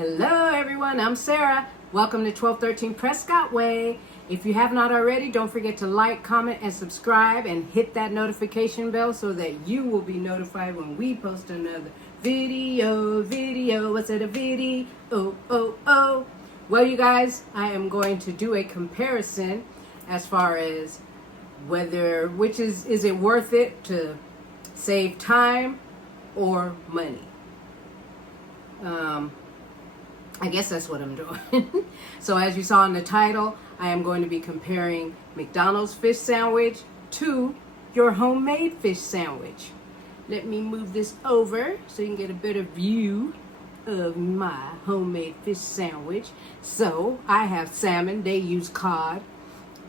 Hello everyone, I'm Sarah. Welcome to 1213 Prescott Way. If you have not already, don't forget to like, comment, and subscribe and hit that notification bell so that you will be notified when we post another video. What's it, a video? Oh. Well, you guys, I am going to do a comparison as far as which is it worth it to save time or money? I guess that's what I'm doing. So as you saw in the title, I am going to be comparing McDonald's fish sandwich to your homemade fish sandwich. Let me move this over so you can get a better view of my homemade fish sandwich. So I have salmon, they use cod,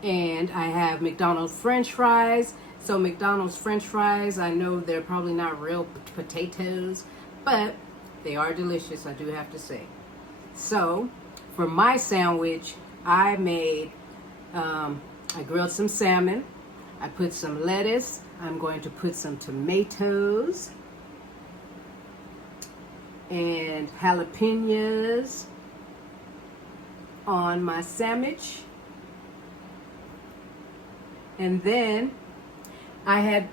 and I have McDonald's French fries. So McDonald's French fries, I know they're probably not real potatoes, but they are delicious, I do have to say. So for my sandwich, I grilled some salmon. I put some lettuce. I'm going to put some tomatoes and jalapenos on my sandwich. And then I had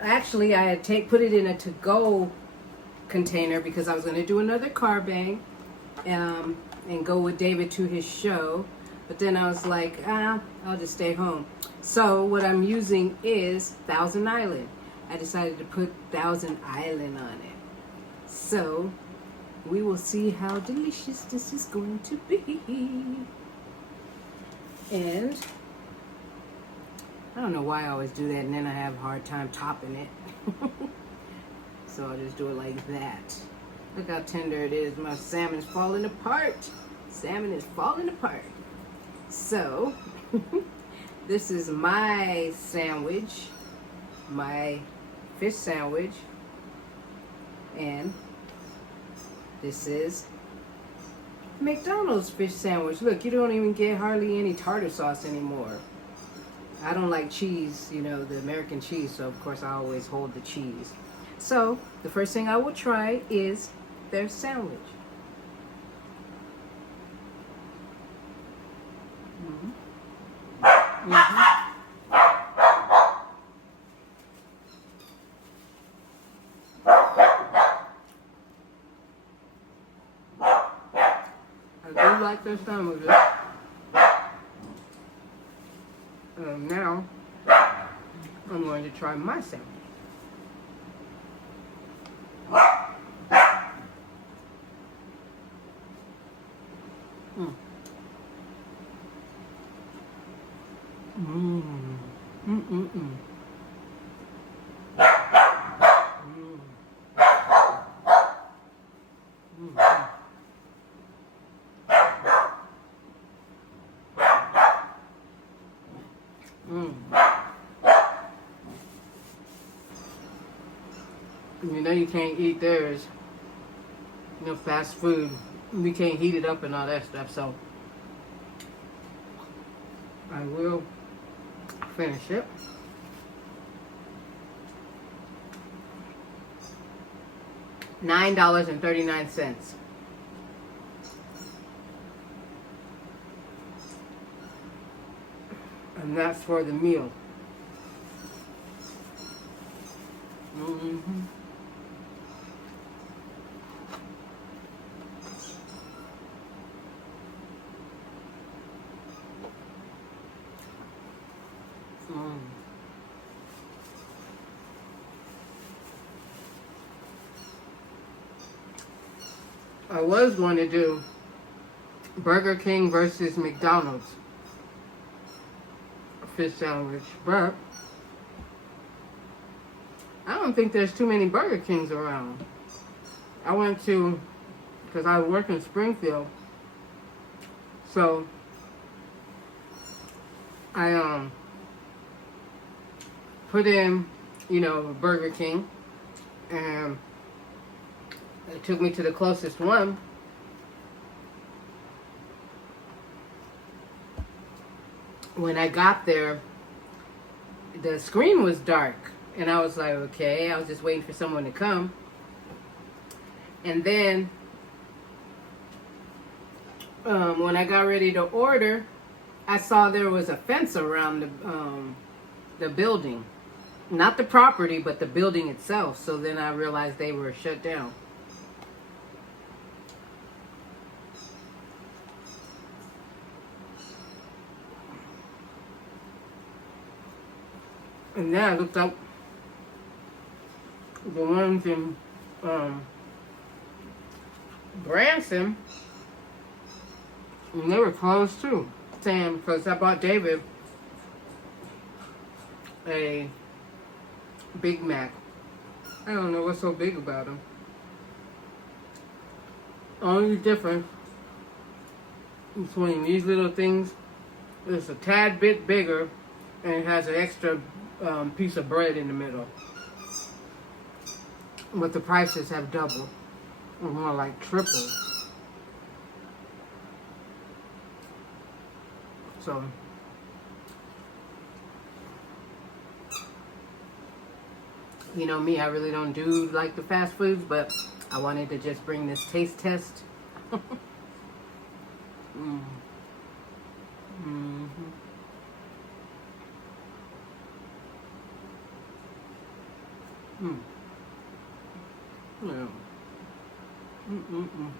put it in a to-go container because I was going to do another carbang and go with David to his show. But then I was like, I'll just stay home. So what I'm using is Thousand Island. I decided to put Thousand Island on it. So we will see how delicious this is going to be. And I don't know why I always do that and then I have a hard time topping it. So I'll just do it like that. Look how tender it is. My salmon's falling apart. Salmon is falling apart. So, this is my sandwich, my fish sandwich, and this is McDonald's fish sandwich. Look, you don't even get hardly any tartar sauce anymore. I don't like cheese, the American cheese, so of course I always hold the cheese. So, the first thing I will try is their sandwich. I do like their sandwiches. Now, I'm going to try my sandwich. You can't eat theirs, fast food. We can't heat it up and all that stuff, so I will finish it. $9.39. And that's for the meal. I was going to do Burger King versus McDonald's fish sandwich, but I don't think there's too many Burger Kings around. I went to, because I work in Springfield, so I put in, Burger King, and it took me to the closest one. When I got there, the screen was dark. And I was like, okay, I was just waiting for someone to come. And then when I got ready to order, I saw there was a fence around the building. Not the property, but the building itself. So then I realized they were shut down. And then I looked up the ones in Branson, and they were closed too. Saying, because I bought David a Big Mac. I don't know what's so big about them. Only difference between these little things is a tad bit bigger, and it has an extra piece of bread in the middle. But the prices have doubled, or more like tripled. So you know me, I really don't do like the fast foods, but I wanted to just bring this taste test. Mm. Mm-hmm. Mm. Yeah. Mm-mm-mm.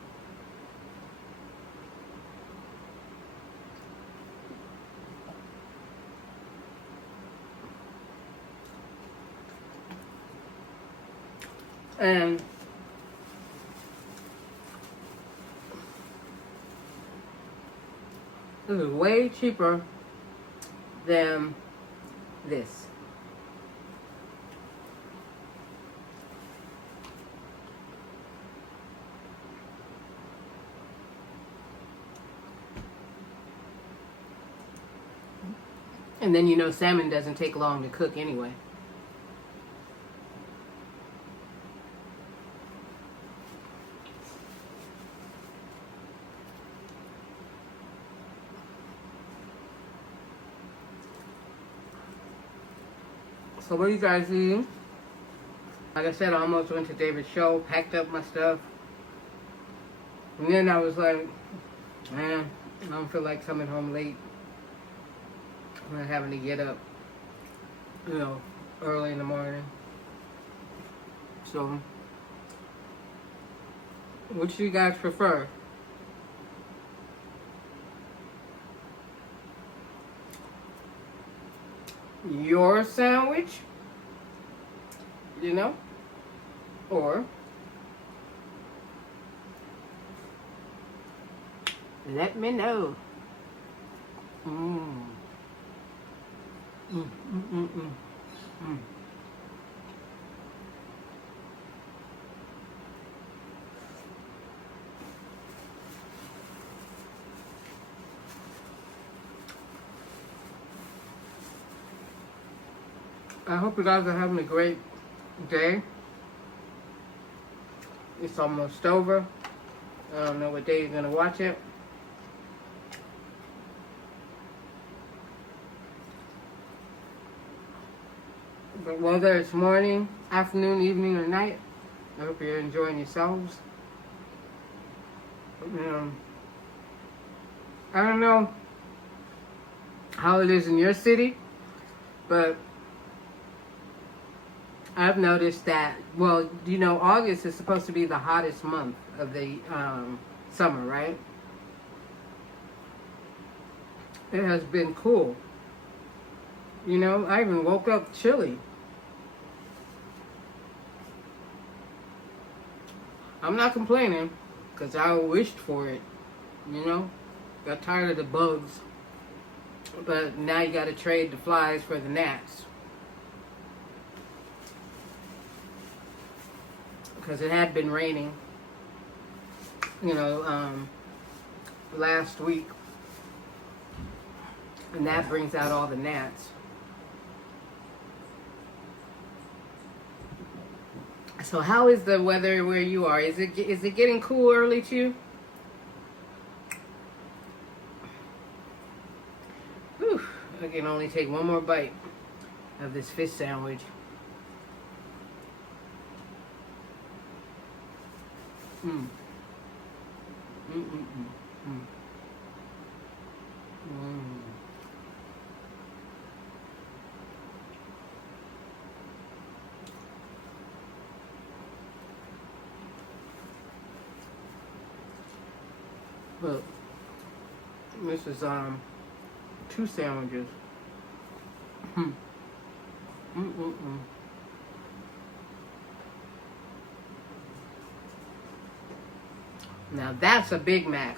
And this is way cheaper than this. And then you know salmon doesn't take long to cook anyway. So what are you guys eating? Like I said, I almost went to David's show, packed up my stuff. And then I was like, man, I don't feel like coming home late. I'm not having to get up, you know, early in the morning. So, what do you guys prefer? Your sandwich, you know, or let me know. Mm. Mm, mm, mm, mm, mm. I hope you guys are having a great day. It's almost over. I don't know what day you're gonna watch it. But whether it's morning, afternoon, evening, or night, I hope you're enjoying yourselves. I don't know how it is in your city, but I've noticed that, well, you know, August is supposed to be the hottest month of the summer, right? It has been cool. You know, I even woke up chilly. I'm not complaining, because I wished for it, you know? Got tired of the bugs. But now you got to trade the flies for the gnats. Because it had been raining, you know, last week. And that brings out all the gnats. So how is the weather where you are? Is it getting cool early too? Whew, I can only take one more bite of this fish sandwich. Mm. Mm, mm, mm, mm. Look, this is 2 sandwiches. Now that's a Big Mac.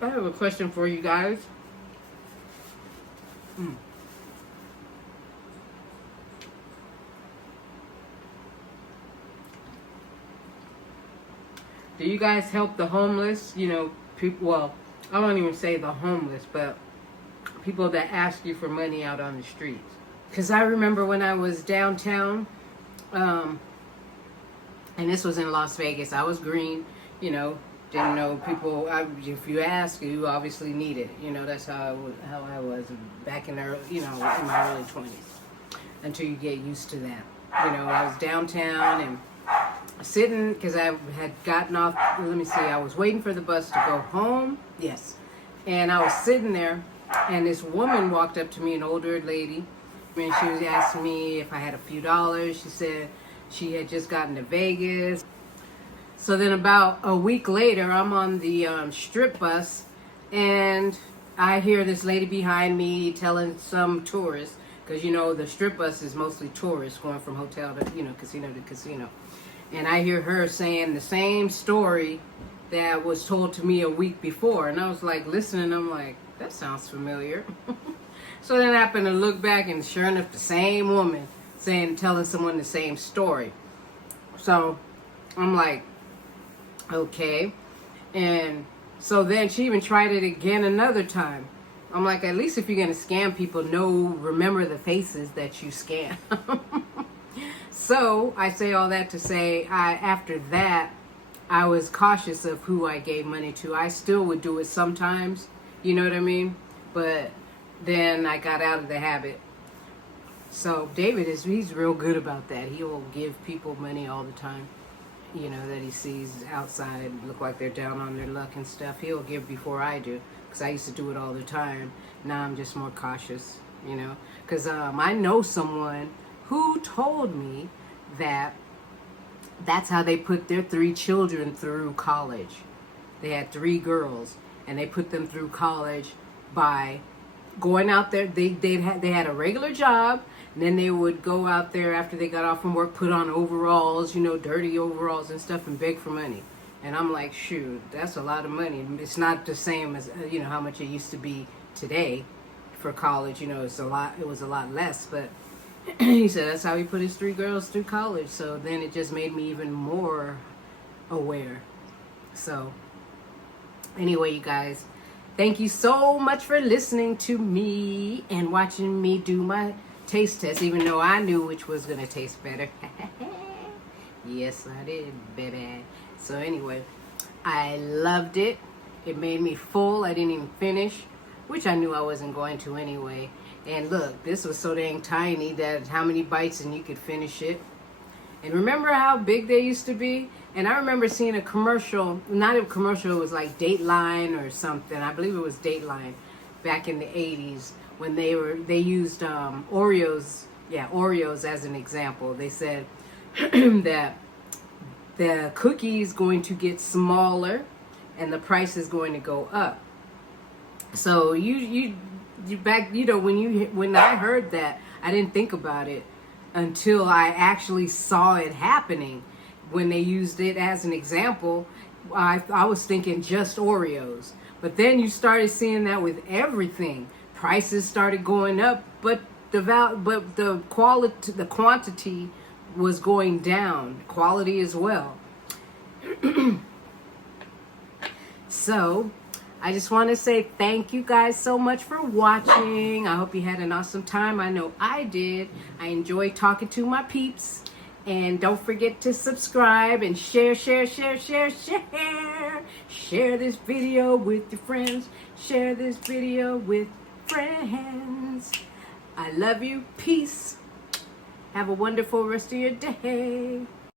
I have a question for you guys. Do you guys help the homeless? You know, people, well, I don't even say the homeless, but people that ask you for money out on the streets. Because I remember when I was downtown, and this was in Las Vegas, I was green, you know, didn't know people, if you ask, you obviously need it. You know, that's how I was back in the, you know, in my early 20s. Until you get used to that. You know, I was downtown and sitting, because I had gotten off, let me see, I was waiting for the bus to go home. Yes. And I was sitting there, and this woman walked up to me, an older lady, and she was asking me if I had a few dollars. She said she had just gotten to Vegas. So then about a week later, I'm on the strip bus, and I hear this lady behind me telling some tourists, because, you know, the strip bus is mostly tourists going from hotel to, you know, casino to casino. And I hear her saying the same story that was told to me a week before. And I was like listening, I'm like, that sounds familiar. So then I happened to look back, and sure enough, the same woman telling someone the same story. So I'm like, okay. And so then she even tried it again another time. I'm like, at least if you're going to scam people, remember the faces that you scam. So I say all that to say, after that, I was cautious of who I gave money to. I still would do it sometimes, you know what I mean? But then I got out of the habit. So David he's real good about that. He'll give people money all the time, you know, that he sees outside, look like they're down on their luck and stuff. He'll give before I do, because I used to do it all the time. Now I'm just more cautious, you know, because I know someone who told me that that's how they put their 3 children through college. They had 3 girls, and they put them through college by going out there. They had a regular job, and then they would go out there after they got off from work, put on overalls, you know, dirty overalls and stuff, and beg for money. And I'm like, shoot, that's a lot of money. It's not the same as, you know, how much it used to be today for college. You know, it was a lot less, but he said that's how he put his 3 girls through college. So then it just made me even more aware. So anyway, you guys, thank you so much for listening to me and watching me do my taste test, even though I knew which was going to taste better. Yes, I did, baby. So anyway, I loved it. It made me full. I didn't even finish, which I knew I wasn't going to anyway. And look, this was so dang tiny that how many bites and you could finish it. And remember how big they used to be? And I remember seeing a commercial, not a commercial, it was like Dateline or something. I believe it was Dateline back in the 80s when they used Oreos, Oreos as an example. They said that the cookie is going to get smaller and the price is going to go up. So you back, you know, when I heard that, I didn't think about it until I actually saw it happening. When they used it as an example, I was thinking just Oreos. But then you started seeing that with everything. Prices started going up, but the quantity was going down. Quality as well. So I just want to say thank you guys so much for watching. I hope you had an awesome time. I know I did. I enjoyed talking to my peeps. And don't forget to subscribe and share. Share this video with your friends. Share this video with friends. I love you. Peace. Have a wonderful rest of your day.